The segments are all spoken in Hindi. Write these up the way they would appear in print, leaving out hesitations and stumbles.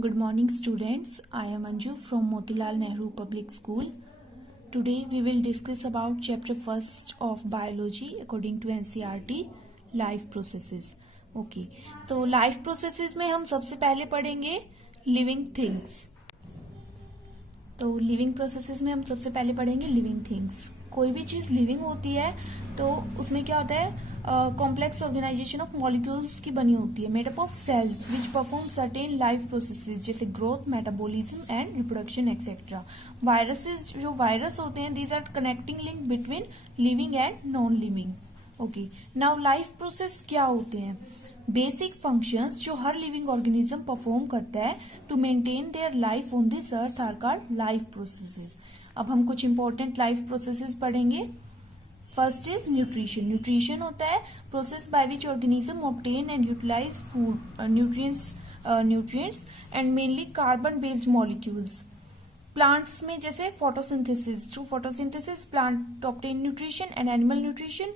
Good morning, students. I am Anju from Motilal Nehru Public School. Today we will discuss about chapter first of biology according to NCERT, life processes. Okay, तो life processes में हम सबसे पहले पढ़ेंगे living things. तो लिविंग प्रोसेसेस में हम सबसे पहले पढ़ेंगे लिविंग थिंग्स. कोई भी चीज लिविंग होती है तो उसमें क्या होता है, कॉम्प्लेक्स ऑर्गेनाइजेशन ऑफ मॉलिक्यूल्स की बनी होती है, made up of cells which perform certain life processes जैसे growth, metabolism and reproduction etcetera. Viruses, जो वायरस होते हैं, these are connecting link between living and non living. Okay, now life process क्या होते हैं? बेसिक फंक्शंस जो हर लिविंग ऑर्गेनिज्म परफॉर्म करता है to maintain their life on this earth are called life processes. अब हम कुछ इंपॉर्टेंट लाइफ प्रोसेसेस पढ़ेंगे. First is nutrition. न्यूट्रिशन होता है process by which organism obtain and utilize food nutrients and mainly carbon based molecules. Plants में जैसे photosynthesis, through photosynthesis plant obtain nutrition and animal nutrition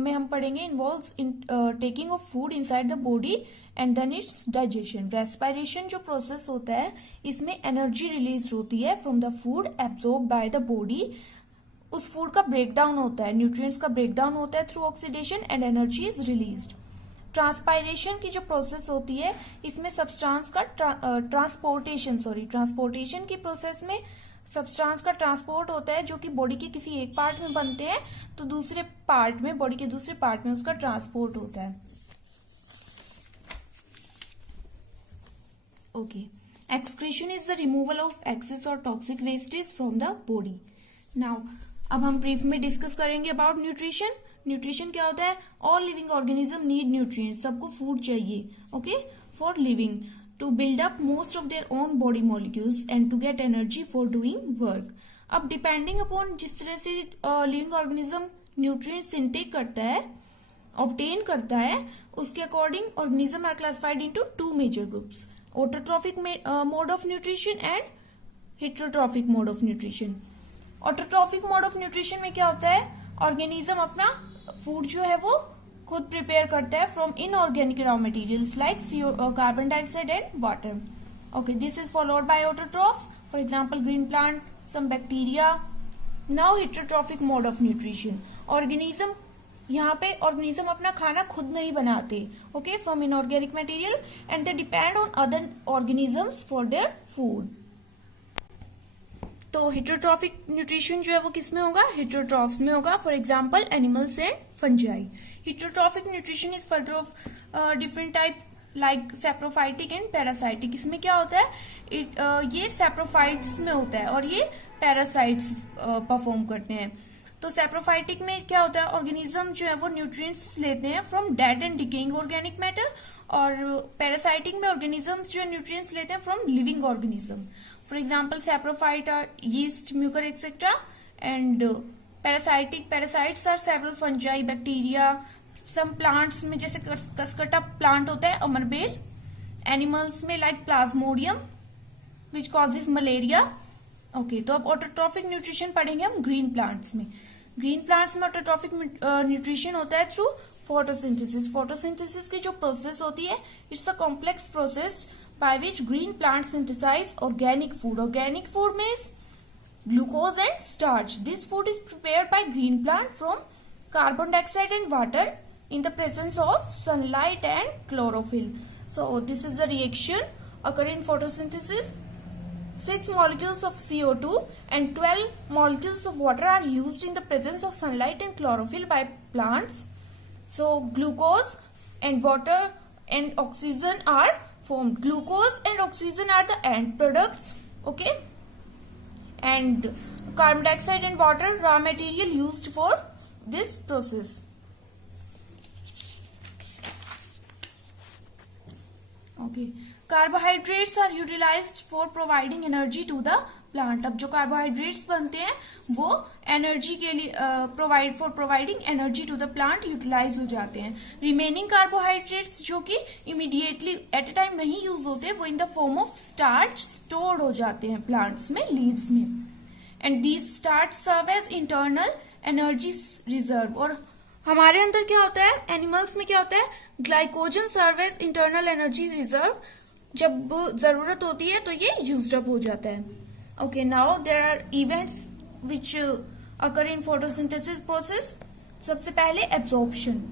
में हम पढ़ेंगे involves in taking of food inside the body and then its digestion. Respiration जो प्रोसेस होता है इसमें एनर्जी रिलीज होती है from the food absorb by the body. उस फूड का ब्रेकडाउन होता है, न्यूट्रिएंट्स का ब्रेकडाउन होता है through oxidation and energy is released. Transpiration की जो प्रोसेस होती है इसमें सब्सटेंस का ट्रांसपोर्टेशन की प्रोसेस में सब्सटेंस का ट्रांसपोर्ट होता है जो कि बॉडी के किसी एक पार्ट में बनते हैं तो दूसरे पार्ट में, बॉडी के दूसरे पार्ट में उसका ट्रांसपोर्ट होता है. Okay, excretion is the removal of excess और toxic wastage from the body. Now अब हम ब्रीफ में डिस्कस करेंगे अबाउट न्यूट्रिशन. न्यूट्रिशन क्या होता है? All living organism need nutrients. सबको फूड चाहिए, okay, for living, to build up most of their own body molecules and to get energy for doing work. अब depending upon जिस तरह से living organism nutrients intake करता है, obtain करता है, उसके according organism are classified into two major groups: autotrophic mode of nutrition and heterotrophic mode of nutrition. autotrophic mode of nutrition में क्या होता है? organism अपना food जो है वो खुद प्रिपेयर करता है from inorganic raw materials like carbon dioxide and water. Okay, this is followed by autotrophs, for example green plant, some bacteria. Now heterotrophic mode of nutrition. Organism, यहाँ पे ऑर्गेनिज्म अपना खाना खुद नहीं बनाते, okay, from inorganic material and they depend on other organisms for their food. तो हेटेरोट्रॉफिक न्यूट्रिशन जो है वो किस में होगा? हेटेरोट्रॉफ्स में होगा, for example animals and fungi. Heterotrophic nutrition is further of different type like saprophytic and parasitic. इसमें क्या होता है? ये सैप्रोफाइट्स में होता है और ये पैरासाइट्स परफॉर्म करते हैं. तो सैप्रोफाइटिक में क्या होता है? ऑर्गेनिज्म जो है वो न्यूट्रिएंट्स लेते हैं from dead and decaying organic matter, और पैरासाइटिक में ऑर्गेनिजम्स जो न्यूट्रिएंट्स लेते हैं from living organism. For example, saprophyte are yeast, mucor, etc. And parasites are several fungi, bacteria. Some plants में जैसे कसकटा प्लांट होता है, अमरबेल. Animals में like plasmodium, which causes malaria. Okay, तो अब ऑटोट्रॉफिक न्यूट्रिशन पढ़ेंगे हम ग्रीन प्लांट्स में. ग्रीन प्लांट्स में ऑटोट्रॉफिक न्यूट्रिशन होता है थ्रू फोटोसिंथेसिस. फोटोसिंथेसिस की जो प्रोसेस होती है, it's a complex process by which green plants synthesize organic food. Organic food means glucose and starch. This food is prepared by green plant from carbon dioxide and water in the presence of sunlight and chlorophyll. So this is the reaction occurring in photosynthesis. 6 molecules of CO2 and 12 molecules of water are used in the presence of sunlight and chlorophyll by plants. So glucose and water and oxygen are formed. Glucose and oxygen are the end products, okay, and carbon dioxide and water raw material used for this process. Okay, carbohydrates are utilized for providing energy to the plant. अब जो कार्बोहाइड्रेट्स बनते हैं वो एनर्जी के लिए providing energy to the plant utilize हो जाते हैं. रिमेनिंग कार्बोहाइड्रेट्स जो कि इमीडिएटली एट ए टाइम नहीं यूज होते, वो in the form of starch stored हो जाते हैं प्लांट्स में, लीव्स में. And these starch serve as internal energy reserve. और हमारे अंदर क्या होता है? एनिमल्स में क्या होता है? Glycogen serve as internal energy reserve जब जरूरत होती है तो ये यूज्ड अप हो जाता है. Okay, now there are events which occur in photosynthesis process. सबसे पहले एब्जॉर्प्शन.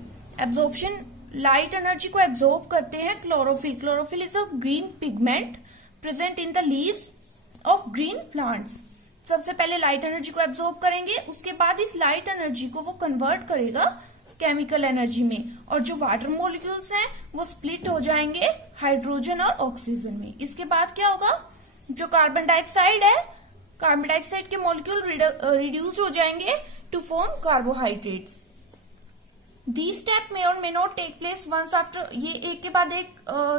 एब्जॉर्प्शन, लाइट एनर्जी को एब्जॉर्ब करते हैं chlorophyll. Chlorophyll is a green pigment present in the leaves of green plants. सबसे पहले लाइट एनर्जी को एब्जॉर्ब करेंगे, उसके बाद इस लाइट एनर्जी को वो कन्वर्ट करेगा केमिकल एनर्जी में, और जो वाटर मॉलिक्यूल्स हैं वो स्प्लिट हो जाएंगे हाइड्रोजन और ऑक्सीजन में. इसके बाद क्या होगा, जो कार्बन डाइऑक्साइड है, कार्बन डाइऑक्साइड के मॉलिक्यूल रिड्यूस हो जाएंगे to form carbohydrates. These step may or may not take place once after. ये एक के बाद एक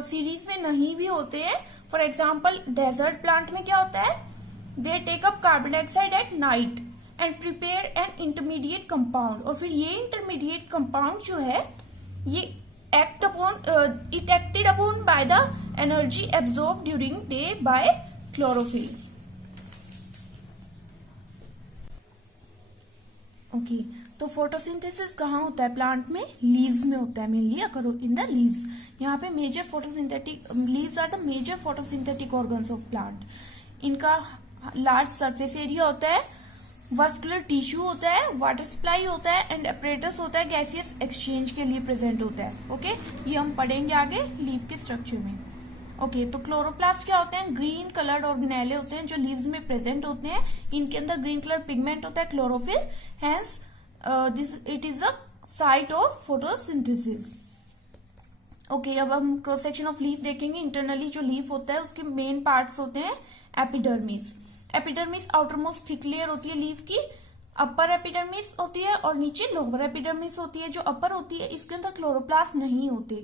सीरीज में नहीं भी होते हैं. फॉर एग्जाम्पल डेजर्ट प्लांट में क्या होता है, they take up carbon dioxide at night and prepare an intermediate compound. और फिर ये इंटरमीडिएट कंपाउंड जो है ये act upon it acted upon by the energy absorb during day by chlorophyll. Okay, तो फोटोसिंथेसिस कहाँ होता है प्लांट में, लीव्स में होता है mainly, occur in the leaves. यहाँ पे major photosynthetic leaves are the major photosynthetic organs of plant. इनका लार्ज सरफेस एरिया होता है, वस्कुलर टिश्यू होता है, वाटर सप्लाई होता है एंड अपरेटस होता है गैसियस एक्सचेंज के लिए प्रेजेंट होता है. ओके, ये हम पढ़ेंगे आगे लीव के स्ट्रक्चर में. ओके, तो क्लोरोप्लास्ट क्या होते हैं, ग्रीन कलर्ड ऑर्गेनेले होते हैं जो लीव्स में प्रेजेंट होते हैं. इनके अंदर ग्रीन कलर पिगमेंट होता है chlorophyll, hence this it is a site of photosynthesis. Okay, अब हम क्रॉस सेक्शन ऑफ लीफ देखेंगे. इंटरनली जो लीफ होता है उसके मेन पार्ट्स होते हैं epidermis. Epidermis outer most thick layer होती है लीफ की, अपर एपिडर्मिस होती है और नीचे लोअर एपिडर्मिस होती है. जो अपर होती है इसके अंदर क्लोरोप्लास्ट नहीं होते,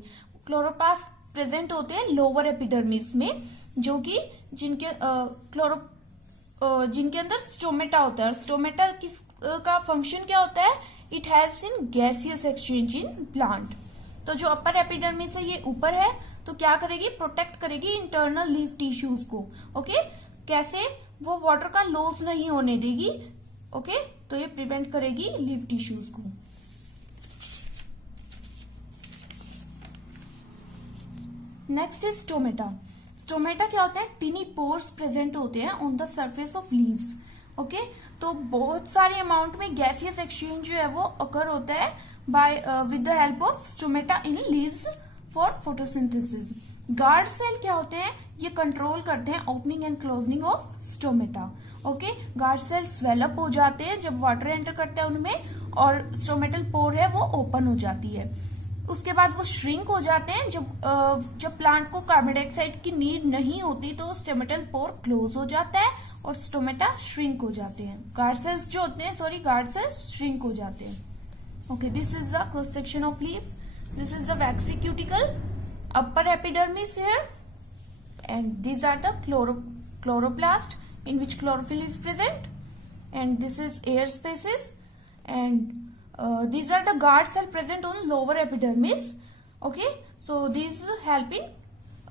क्लोरोप्लास्ट प्रेजेंट होते हैं लोअर एपिडर्मिस में, जो कि जिनके जिनके अंदर स्टोमेटा होता है. स्टोमेटा किस का फंक्शन क्या होता है, it helps in gaseous exchange in plant. तो जो अपर एपिडर्मिस है ये ऊपर है, तो क्या करेगी, प्रोटेक्ट करेगी इंटरनल लीफ टिश्यूज को. ओके, कैसे, वो वाटर का लॉस नहीं होने देगी. ओके, तो ये प्रिवेंट करेगी लीफ टिश्यूज को. Next is stomata. स्टोमेटा क्या होता है, टिनी पोर्स प्रेजेंट होते हैं on the surface of leaves. Okay, तो बहुत सारे अमाउंट में गैसियस एक्सचेंज जो है वो अकर होता है by with the help of stomata in leaves for photosynthesis. Guard cell क्या होते हैं, ये कंट्रोल करते हैं opening and closing of stomata. Okay, guard cell swell up हो जाते हैं जब वाटर एंटर करता है उनमें, और स्टोमेटल पोर है वो ओपन हो जाती है. उसके बाद वो श्रिंक हो जाते हैं जब प्लांट को कार्बन डाइऑक्साइड की नीड नहीं होती, तो स्टोमेटल पोर क्लोज हो जाता है और स्टोमेटा श्रिंक हो जाते हैं. गार्ड सेल्स जो होते हैं, गार्ड सेल्स श्रिंक हो जाते हैं. Okay, this is the cross section of leaf. This is the vaccine cuticle, upper epidermis here, and these are the chloroplast in which chlorophyll is present, and this is air spaces, and these are the guard cell present on lower epidermis. Okay, so these help in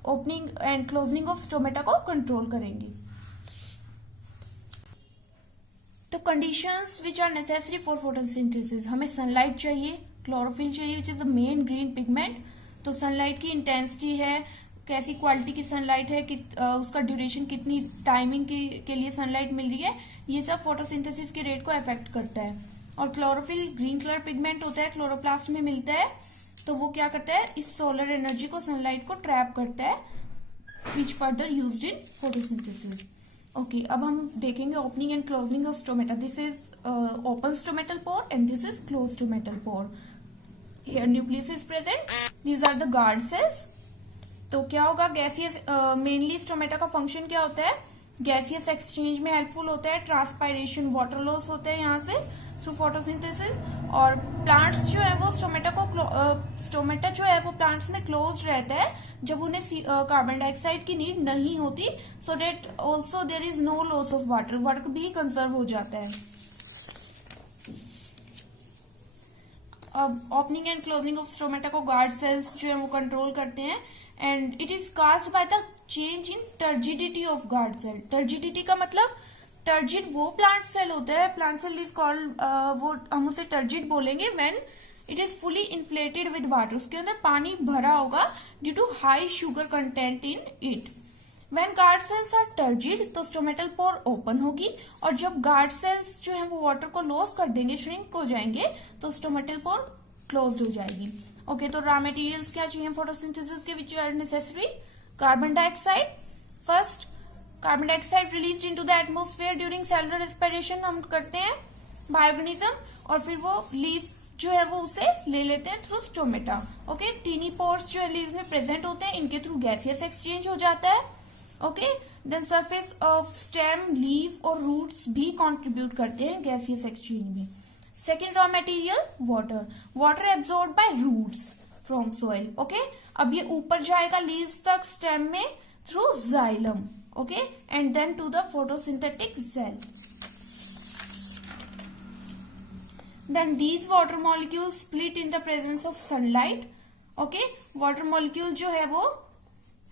opening and closing of stomata को control करेंगी. तो conditions which are necessary for photosynthesis, हमें सनलाइट चाहिए, क्लोरोफिल चाहिए which is the main green pigment. तो सनलाइट की इंटेंसिटी है, कैसी क्वालिटी की सनलाइट है, उसका ड्यूरेशन, कितनी टाइमिंग के लिए सनलाइट मिल रही है, ये सब फोटोसिंथेसिस के रेट को अफेक्ट करता है. और क्लोरोफिल ग्रीन कलर पिगमेंट होता है, क्लोरोप्लास्ट में मिलता है, तो वो क्या करता है, इस सोलर एनर्जी को, सनलाइट को ट्रैप करता है, which further used in photosynthesis. Okay, अब हम देखेंगे opening and closing of stomata. This is open stomatal pore and this is close stomatal pore. Here nucleus is present. These are the guard cells. तो क्या होगा, गैसियस, मेनली स्टोमेटा का फंक्शन क्या होता है, गैसियस एक्सचेंज में हेल्पफुल होता है, ट्रांसपायरेशन, वाटर लॉस होता है यहाँ से थ्रू फोटोसिंथेसिस. और प्लांट्स जो है वो स्टोमेटा जो है वो प्लांट्स में क्लोज रहता है जब उन्हें कार्बन डाइऑक्साइड की नीड नहीं होती, so that also there is no loss of water, water भी कंजर्व हो जाता है. अब opening and closing of stomata को गार्ड सेल्स जो है वो कंट्रोल करते हैं, and it is caused by the change in turgidity of guard cell. Turgidity का मतलब, टर्जिड वो प्लांट सेल होता है, प्लांट सेल इज कॉल्ड, वो हम उसे टर्जिड बोलेंगे when it is fully inflated with water, उसके अंदर पानी भरा होगा due to high sugar content in it. When guard cells are turgid तो स्टोमेटल पोर ओपन होगी, और जब गार्ड सेल्स जो है वो वाटर को लॉस कर देंगे, श्रिंक हो जाएंगे, तो स्टोमेटल पोर क्लोज्ड हो जाएगी। ओके, तो रॉ मटेरियल्स क्या चाहिए फोटोसिंथेसिस के which are necessary? Carbon dioxide, first carbon dioxide release into the atmosphere during cellular respiration हम करते हैं बायोऑर्गेनिज्म, और फिर वो लीफ जो है वो उसे ले लेते हैं through stomata. Okay, tiny pores जो है लीव में प्रेजेंट होते हैं, इनके थ्रू गैसियस एक्सचेंज हो जाता है। Okay, then surface of stem, leaf और रूट्स भी कंट्रीब्यूट करते हैं गैसियस एक्सचेंज में। Second raw material water, water absorb by roots from soil. Okay, अब ये ऊपर जाएगा लीव्स तक स्टेम में through xylem, okay, and then to the photosynthetic cell. Then these water molecules split in the presence of sunlight. Okay, water molecule जो है वो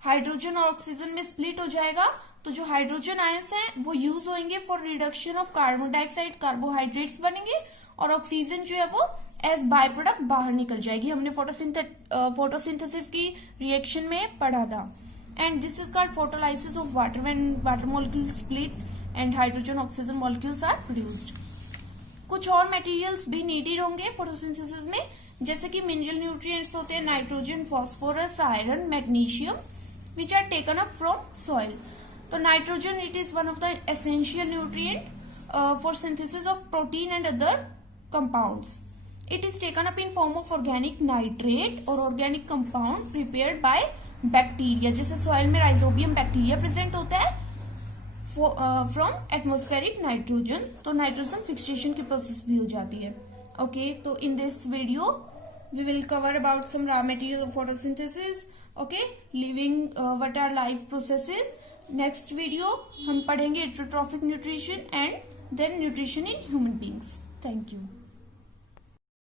हाइड्रोजन और ऑक्सीजन में स्प्लिट हो जाएगा, तो जो हाइड्रोजन आयंस हैं वो यूज होंगे for reduction of carbon dioxide, carbohydrates बनेंगे, और ऑक्सीजन जो है वो एज बाय प्रोडक्ट बाहर निकल जाएगी। हमने फोटोसिंथेसिस की रिएक्शन में पढ़ा था। And this is called photolysis of water when water molecule split and hydrogen oxygen molecules are produced. कुछ और मटेरियल्स भी नीडेड होंगे फोटोसिंथेसिस में, जैसे कि मिनरल न्यूट्रिएंट्स होते हैं nitrogen, phosphorus, iron, magnesium, which are taken up from soil. तो nitrogen it is one of the essential nutrient for synthesis of protein and other compounds. It is taken up in form of organic nitrate और organic compound prepared by bacteria, जैसे सॉइल में राइजोबियम बैक्टीरिया प्रेजेंट होता है फ्रॉम एटमोस्फेरिक नाइट्रोजन, तो नाइट्रोजन फिक्सेशन की प्रोसेस भी हो जाती है। ओके, तो in this video we will cover about some raw material of photosynthesis, okay, living what are life processes. Next video हम पढ़ेंगे heterotrophic nutrition and then nutrition in human beings. Thank you.